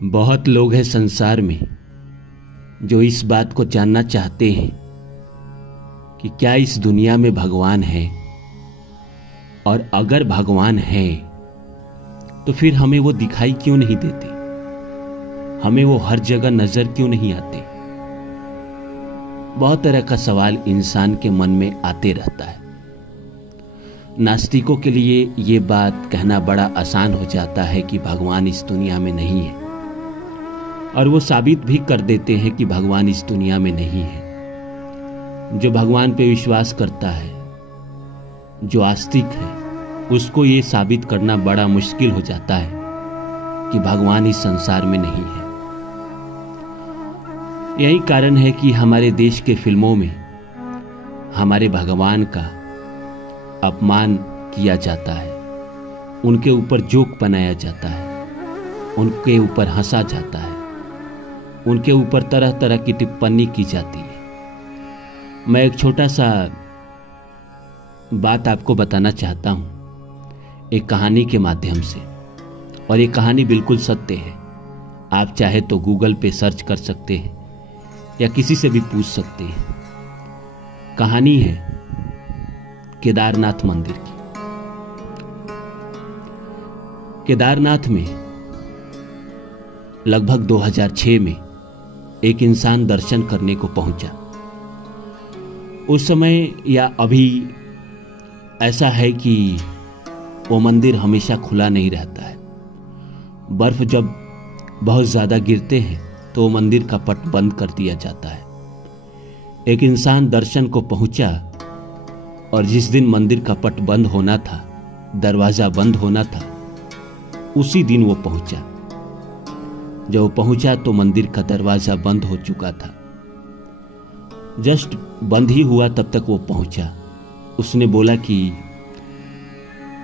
बहुत लोग हैं संसार में जो इस बात को जानना चाहते हैं कि क्या इस दुनिया में भगवान है, और अगर भगवान है तो फिर हमें वो दिखाई क्यों नहीं देते, हमें वो हर जगह नजर क्यों नहीं आते। बहुत तरह का सवाल इंसान के मन में आते रहता है। नास्तिकों के लिए ये बात कहना बड़ा आसान हो जाता है कि भगवान इस दुनिया में नहीं है, और वो साबित भी कर देते हैं कि भगवान इस दुनिया में नहीं है। जो भगवान पे विश्वास करता है, जो आस्तिक है, उसको ये साबित करना बड़ा मुश्किल हो जाता है कि भगवान इस संसार में नहीं है। यही कारण है कि हमारे देश के फिल्मों में हमारे भगवान का अपमान किया जाता है, उनके ऊपर जोक बनाया जाता है, उनके ऊपर हंसा जाता है, उनके ऊपर तरह तरह की टिप्पणी की जाती है। मैं एक छोटा सा बात आपको बताना चाहता हूं, एक कहानी के माध्यम से, और ये कहानी बिल्कुल सत्य है। आप चाहे तो गूगल पे सर्च कर सकते हैं या किसी से भी पूछ सकते हैं। कहानी है केदारनाथ मंदिर की। केदारनाथ में लगभग 2006 में एक इंसान दर्शन करने को पहुंचा। उस समय या अभी ऐसा है कि वो मंदिर हमेशा खुला नहीं रहता है। बर्फ जब बहुत ज्यादा गिरते हैं तो मंदिर का पट बंद कर दिया जाता है। एक इंसान दर्शन को पहुंचा, और जिस दिन मंदिर का पट बंद होना था, दरवाजा बंद होना था, उसी दिन वो पहुंचा। जब वो पहुंचा तो मंदिर का दरवाजा बंद हो चुका था। जस्ट बंद ही हुआ तब तक वो पहुंचा। उसने बोला कि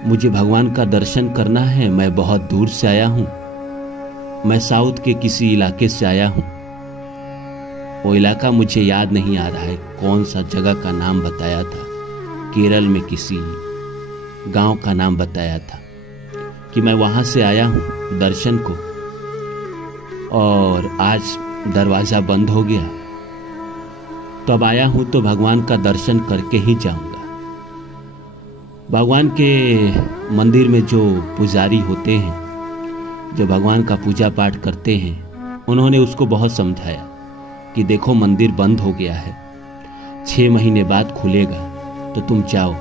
मुझे भगवान का दर्शन करना है, मैं बहुत दूर से आया हूं, मैं साउथ के किसी इलाके से आया हूं। वो इलाका मुझे याद नहीं आ रहा है, कौन सा जगह का नाम बताया था, केरल में किसी गांव का नाम बताया था कि मैं वहां से आया हूं दर्शन को, और आज दरवाजा बंद हो गया, तो अब आया हूं तो भगवान का दर्शन करके ही जाऊंगा। भगवान के मंदिर में जो पुजारी होते हैं, जो भगवान का पूजा पाठ करते हैं, उन्होंने उसको बहुत समझाया कि देखो मंदिर बंद हो गया है, 6 महीने बाद खुलेगा, तो तुम जाओ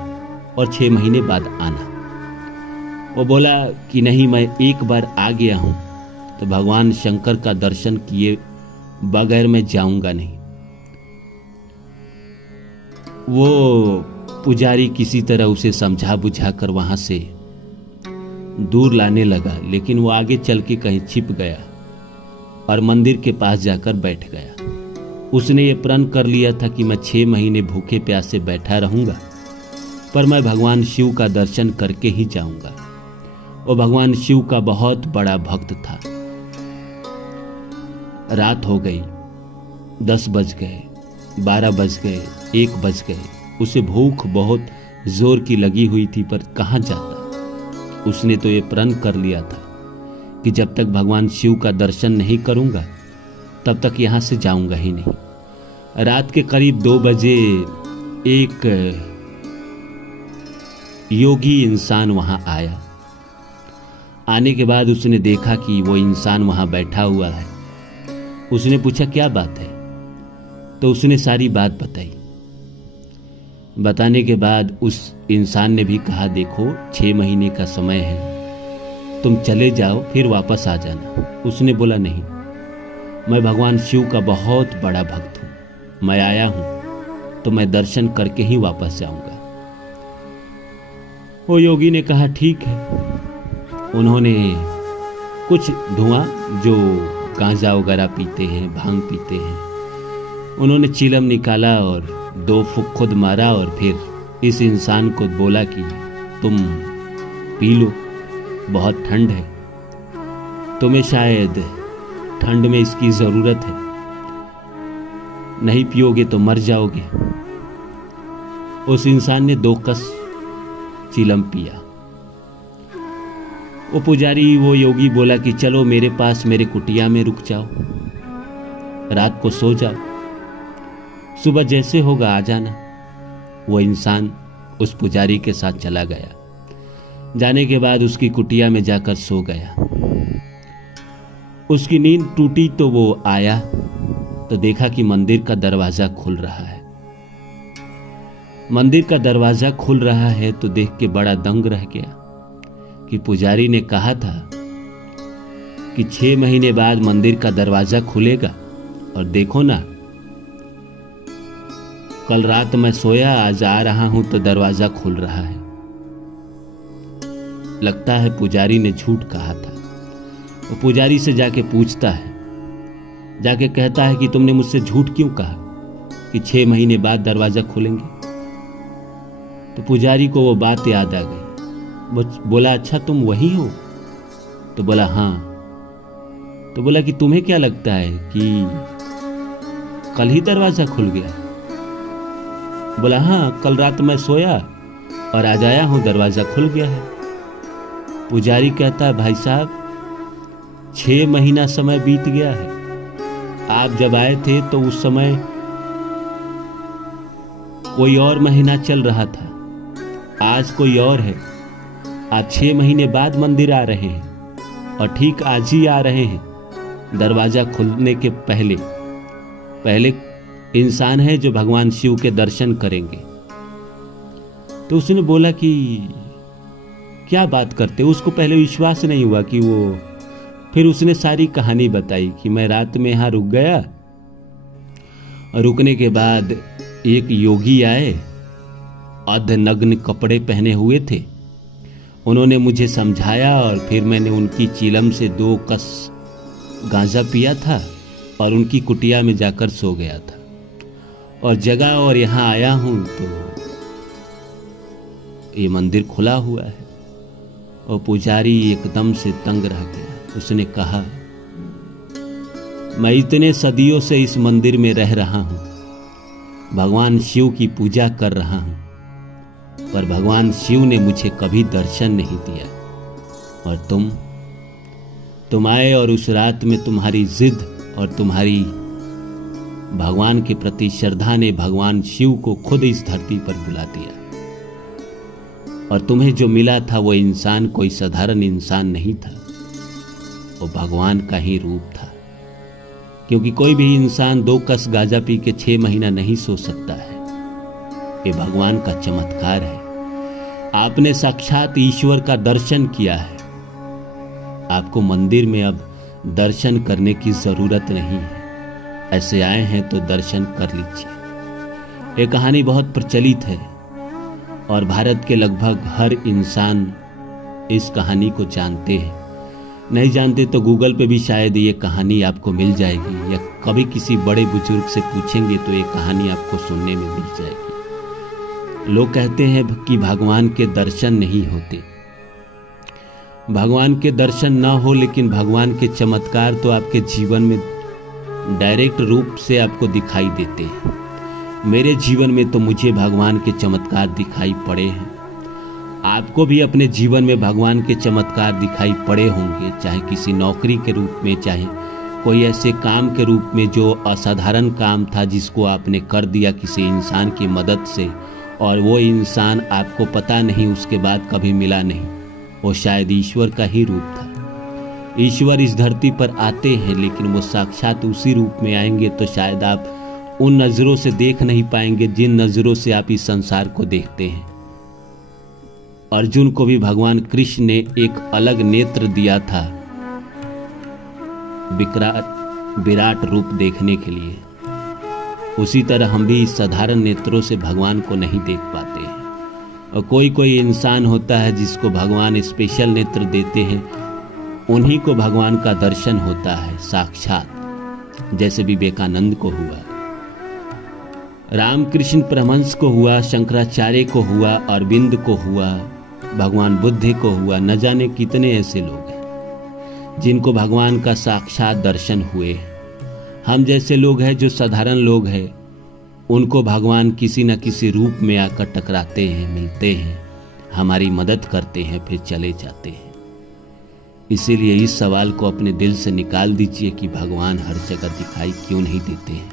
और 6 महीने बाद आना। वो बोला कि नहीं, मैं एक बार आ गया हूं तो भगवान शंकर का दर्शन किए बगैर मैं जाऊंगा नहीं। वो पुजारी किसी तरह उसे समझा बुझा कर वहां से दूर लाने लगा, लेकिन वो आगे चल के कहीं छिप गया और मंदिर के पास जाकर बैठ गया। उसने ये प्रण कर लिया था कि मैं 6 महीने भूखे प्यासे बैठा रहूंगा, पर मैं भगवान शिव का दर्शन करके ही जाऊंगा। वो भगवान शिव का बहुत बड़ा भक्त था। रात हो गई, 10 बज गए, 12 बज गए, 1 बज गए। उसे भूख बहुत जोर की लगी हुई थी, पर कहां जाता। उसने तो ये प्रण कर लिया था कि जब तक भगवान शिव का दर्शन नहीं करूंगा तब तक यहां से जाऊंगा ही नहीं। रात के करीब 2 बजे एक योगी इंसान वहां आया। आने के बाद उसने देखा कि वो इंसान वहां बैठा हुआ है। उसने पूछा क्या बात है, तो उसने सारी बात बताई। बताने के बाद उस इंसान ने भी कहा देखो 6 महीने का समय है, तुम चले जाओ फिर वापस आ जाना। उसने बोला नहीं, मैं भगवान शिव का बहुत बड़ा भक्त हूं, मैं आया हूं तो मैं दर्शन करके ही वापस जाऊंगा। वो योगी ने कहा ठीक है। उन्होंने कुछ धुआं, जो गांजा वगैरह पीते हैं, भांग पीते हैं, उन्होंने चिलम निकाला और 2 फूंक खुद मारा, और फिर इस इंसान को बोला कि तुम पी लो, बहुत ठंड है, तुम्हें शायद ठंड में इसकी जरूरत है, नहीं पियोगे तो मर जाओगे। उस इंसान ने 2 कस चिलम पिया। वो पुजारी, वो योगी बोला कि चलो मेरे पास, मेरे कुटिया में रुक जाओ, रात को सो जाओ, सुबह जैसे होगा आ जाना। वो इंसान उस पुजारी के साथ चला गया। जाने के बाद उसकी कुटिया में जाकर सो गया। उसकी नींद टूटी तो वो आया तो देखा कि मंदिर का दरवाजा खुल रहा है। मंदिर का दरवाजा खुल रहा है तो देख के बड़ा दंग रह गया कि पुजारी ने कहा था कि 6 महीने बाद मंदिर का दरवाजा खुलेगा, और देखो ना, कल रात मैं सोया, आज आ रहा हूं तो दरवाजा खुल रहा है। लगता है पुजारी ने झूठ कहा था। वो पुजारी से जाके पूछता है, जाके कहता है कि तुमने मुझसे झूठ क्यों कहा कि 6 महीने बाद दरवाजा खोलेंगे। तो पुजारी को वो बात याद आ गई। बोला, अच्छा तुम वही हो? तो बोला हाँ। तो बोला कि तुम्हें क्या लगता है कि कल ही दरवाजा खुल गया? बोला हाँ, कल रात मैं सोया और आज आया हूं, दरवाजा खुल गया है। पुजारी कहता है, भाई साहब 6 महीना समय बीत गया है। आप जब आए थे तो उस समय कोई और महीना चल रहा था, आज कोई और है। आज 6 महीने बाद मंदिर आ रहे हैं और ठीक आज ही आ रहे हैं दरवाजा खुलने के पहले। पहले इंसान है जो भगवान शिव के दर्शन करेंगे। तो उसने बोला कि क्या बात करते। उसको पहले विश्वास नहीं हुआ कि वो, फिर उसने सारी कहानी बताई कि मैं रात में यहां रुक गया और रुकने के बाद एक योगी आए, अर्धनग्न कपड़े पहने हुए थे। उन्होंने मुझे समझाया और फिर मैंने उनकी चीलम से 2 कस गांजा पिया था और उनकी कुटिया में जाकर सो गया था और जगा और यहां आया हूं तो ये मंदिर खुला हुआ है। और पुजारी एकदम से तंग रह गया। उसने कहा, मैं इतने सदियों से इस मंदिर में रह रहा हूं, भगवान शिव की पूजा कर रहा हूं, पर भगवान शिव ने मुझे कभी दर्शन नहीं दिया। और तुम आए और उस रात में तुम्हारी जिद और तुम्हारी भगवान के प्रति श्रद्धा ने भगवान शिव को खुद इस धरती पर बुला दिया। और तुम्हें जो मिला था वो इंसान कोई साधारण इंसान नहीं था, वो भगवान का ही रूप था। क्योंकि कोई भी इंसान 2 कस गांजा पी के 6 महीना नहीं सो सकता है। ये भगवान का चमत्कार है। आपने साक्षात ईश्वर का दर्शन किया है। आपको मंदिर में अब दर्शन करने की जरूरत नहीं है। ऐसे आए हैं तो दर्शन कर लीजिए। ये कहानी बहुत प्रचलित है और भारत के लगभग हर इंसान इस कहानी को जानते हैं। नहीं जानते तो गूगल पे भी शायद ये कहानी आपको मिल जाएगी, या कभी किसी बड़े बुजुर्ग से पूछेंगे तो ये कहानी आपको सुनने में मिल जाएगी। लोग कहते हैं कि भगवान के दर्शन नहीं होते। भगवान के दर्शन ना हो, लेकिन भगवान के चमत्कार तो आपके जीवन में डायरेक्ट रूप से आपको दिखाई देते हैं। मेरे जीवन में तो मुझे भगवान के चमत्कार दिखाई पड़े हैं। आपको भी अपने जीवन में भगवान के चमत्कार दिखाई पड़े होंगे, चाहे किसी नौकरी के रूप में, चाहे कोई ऐसे काम के रूप में जो असाधारण काम था जिसको आपने कर दिया किसी इंसान की मदद से, और वो इंसान आपको पता नहीं उसके बाद कभी मिला नहीं। वो शायद ईश्वर का ही रूप था। ईश्वर इस धरती पर आते हैं, लेकिन वो साक्षात उसी रूप में आएंगे तो शायद आप उन नजरों से देख नहीं पाएंगे जिन नजरों से आप इस संसार को देखते हैं। अर्जुन को भी भगवान कृष्ण ने एक अलग नेत्र दिया था विराट रूप देखने के लिए। उसी तरह हम भी इस साधारण नेत्रों से भगवान को नहीं देख पाते हैं। और कोई इंसान होता है जिसको भगवान स्पेशल नेत्र देते हैं, उन्हीं को भगवान का दर्शन होता है साक्षात। जैसे विवेकानंद को हुआ, रामकृष्ण परमहंस को हुआ, शंकराचार्य को हुआ, अरविंद को हुआ, भगवान बुद्ध को हुआ। न जाने कितने ऐसे लोग हैं जिनको भगवान का साक्षात दर्शन हुए। हम जैसे लोग हैं जो साधारण लोग हैं, उनको भगवान किसी न किसी रूप में आकर टकराते हैं, मिलते हैं, हमारी मदद करते हैं, फिर चले जाते हैं। इसीलिए इस सवाल को अपने दिल से निकाल दीजिए कि भगवान हर जगह दिखाई क्यों नहीं देते हैं।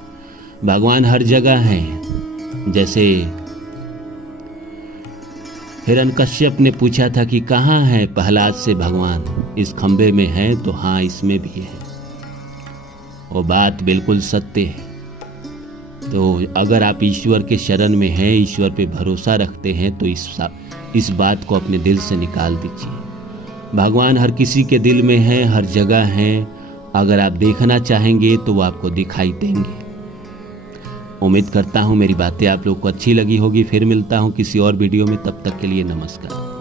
भगवान हर जगह हैं। जैसे हिरण्यकश्यप ने पूछा था कि कहाँ है प्रहलाद से भगवान, इस खंबे में है, तो हाँ इसमें भी है। वो बात बिल्कुल सत्य है। तो अगर आप ईश्वर के शरण में हैं, ईश्वर पे भरोसा रखते हैं, तो इस बात को अपने दिल से निकाल दीजिए। भगवान हर किसी के दिल में है, हर जगह हैं। अगर आप देखना चाहेंगे तो वो आपको दिखाई देंगे। उम्मीद करता हूँ मेरी बातें आप लोग को अच्छी लगी होगी। फिर मिलता हूँ किसी और वीडियो में, तब तक के लिए नमस्कार।